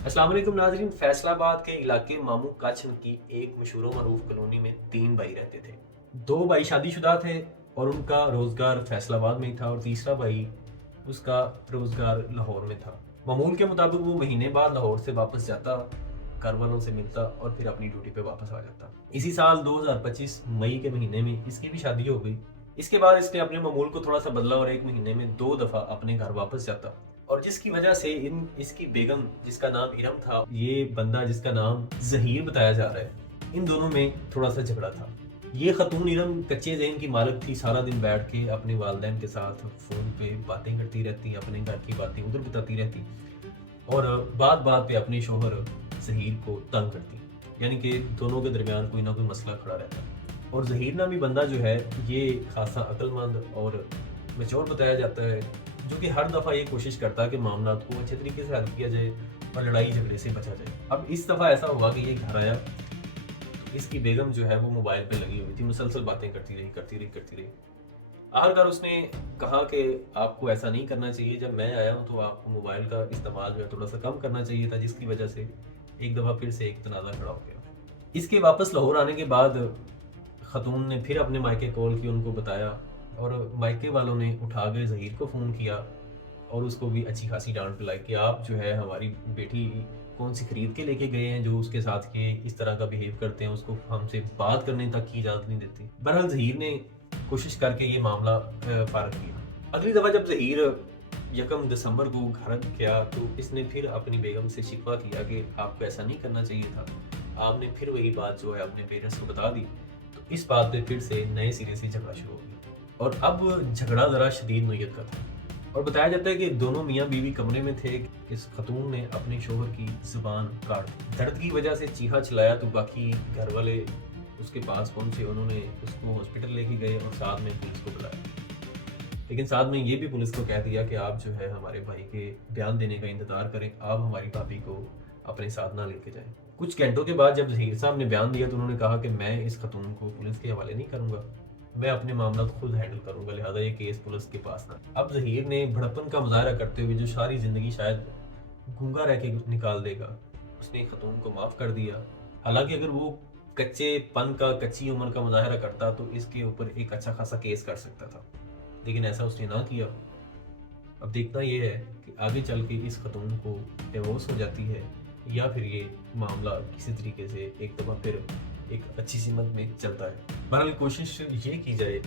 अस्सलाम वालेकुम नाज़रीन। फैसलाबाद के इलाके मामू कच्छ की एक मशहूर व मरूफ कॉलोनी में 3 भाई रहते थे। 2 भाई शादीशुदा थे और उनका रोज़गार फैसलाबाद में ही था, और तीसरा भाई उसका रोज़गार लाहौर में था। मामूल के मुताबिक वो महीने बाद लाहौर से वापस जाता, घर वालों से मिलता और फिर अपनी ड्यूटी पे वापस आ जाता। इसी साल 2025 मई के महीने में इसकी भी शादी हो गई। इसके बाद इसने अपने मामूल को थोड़ा सा बदला और एक महीने में 2 दफ़ा अपने घर वापस जाता, और जिसकी वजह से इसकी बेगम जिसका नाम इरम था, ये बंदा जिसका नाम ज़हीर बताया जा रहा है, इन दोनों में थोड़ा सा झगड़ा था। ये खतून इरम कच्चे ज़हन की मालिक थी, सारा दिन बैठ के अपने वालिदैन के साथ फ़ोन पे बातें करती रहती, अपने घर की बातें उधर बताती रहती, और बात बात पे अपने शोहर ज़हीर को तंग करती, यानी कि दोनों के दरमियान कोई ना कोई मसला खड़ा रहता। और ज़हीर नामी बंदा जो है, ये खासा अक्लमंद और मैच्योर बताया जाता है, जो कि हर दफ़ा ये कोशिश करता है कि मामला को अच्छे तरीके से हल किया जाए और लड़ाई झगड़े से बचा जाए। अब इस दफ़ा ऐसा हुआ कि ये घर आया, तो इसकी बेगम जो है वो मोबाइल पे लगी हुई थी, मुसलसल बातें करती रही। आखिरकार उसने कहा कि आपको ऐसा नहीं करना चाहिए, जब मैं आया हूँ तो आपको मोबाइल का इस्तेमाल जो है थोड़ा सा कम करना चाहिए था, जिसकी वजह से एक दफ़ा फिर से एक तनाज़ा खड़ा हो गया। इसके वापस लाहौर आने के बाद खतून ने फिर अपने मायके कॉल की, उनको बताया, और मायके वालों ने उठा के ज़हीर को फ़ोन किया और उसको भी अच्छी खासी डांट पिलाई कि आप जो है हमारी बेटी कौन सी खरीद के लेके गए हैं जो उसके साथ ये इस तरह का बिहेव करते हैं, उसको हमसे बात करने तक की इजाज़त नहीं देती। बहरहाल ज़हीर ने कोशिश करके ये मामला पार किया। अगली दफ़ा जब ज़हीर 1 दिसंबर को घर गया, तो इसने फिर अपनी बेगम से शिकवा किया कि आपको ऐसा नहीं करना चाहिए था, आपने फिर वही बात जो है अपने पेरेंट्स को बता दी। तो इस बात पे फिर से नए सिरे से झगड़ा शुरू हो गया, और अब झगड़ा ज़रा शदीद नोयत का था। और बताया जाता है कि दोनों मियाँ बीवी कमरे में थे कि इस खतून ने अपने शोहर की ज़ुबान काट दी। दर्द की वजह से चीखा चिल्लाया, तो बाकी घर वाले उसके पास पहुंचे, उन्होंने उसको हॉस्पिटल लेके गए और साथ में पुलिस को बुलाया। लेकिन साथ में ये भी पुलिस को कह दिया कि आप जो है हमारे भाई के बयान देने का इंतज़ार करें, आप हमारी भाभी को अपने साथ ना लेके जाएं। कुछ घंटों के बाद जब ज़हीर साहब ने बयान दिया, तो उन्होंने कहा कि मैं इस खतून को पुलिस के हवाले नहीं करूँगा, मैं अपने मामला खुद हैंडल करूँगा, लिहाजा ये केस पुलिस के पास ना। अब ज़हीर ने भड़पन का मुजाहरा करते हुए, जो सारी ज़िंदगी शायद गूंगा रह के निकाल देगा, उसने खतून को माफ़ कर दिया। हालांकि अगर वो कच्ची उम्र का मुजाहरा करता तो इसके ऊपर एक अच्छा खासा केस कर सकता था, लेकिन ऐसा उसने ना किया। अब देखना ये है कि आगे चल के इस खतून को डिवोर्स हो जाती है, या फिर ये मामला किसी तरीके से एक दफ़ा फिर एक अच्छी सीमत में चलता है। बहरहाल कोशिश ये की जाए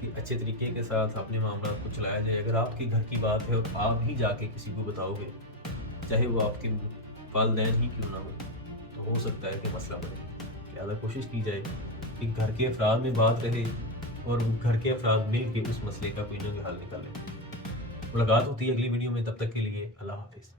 कि अच्छे तरीके के साथ अपने मामला को चलाया जाए। अगर आपके घर की बात है और आप ही जाके किसी को बताओगे, चाहे वो आपके वालिदैन ही क्यों ना हो, तो हो सकता है कि मसला बने। लिहाजा कोशिश की जाए कि घर के अफराद में बात रहे और घर के अफराद मिल के उस मसले का कोई ना कोई हल निकालें। मुलाकात होती है अगली वीडियो में, तब तक के लिए अल्लाह हाफिज़।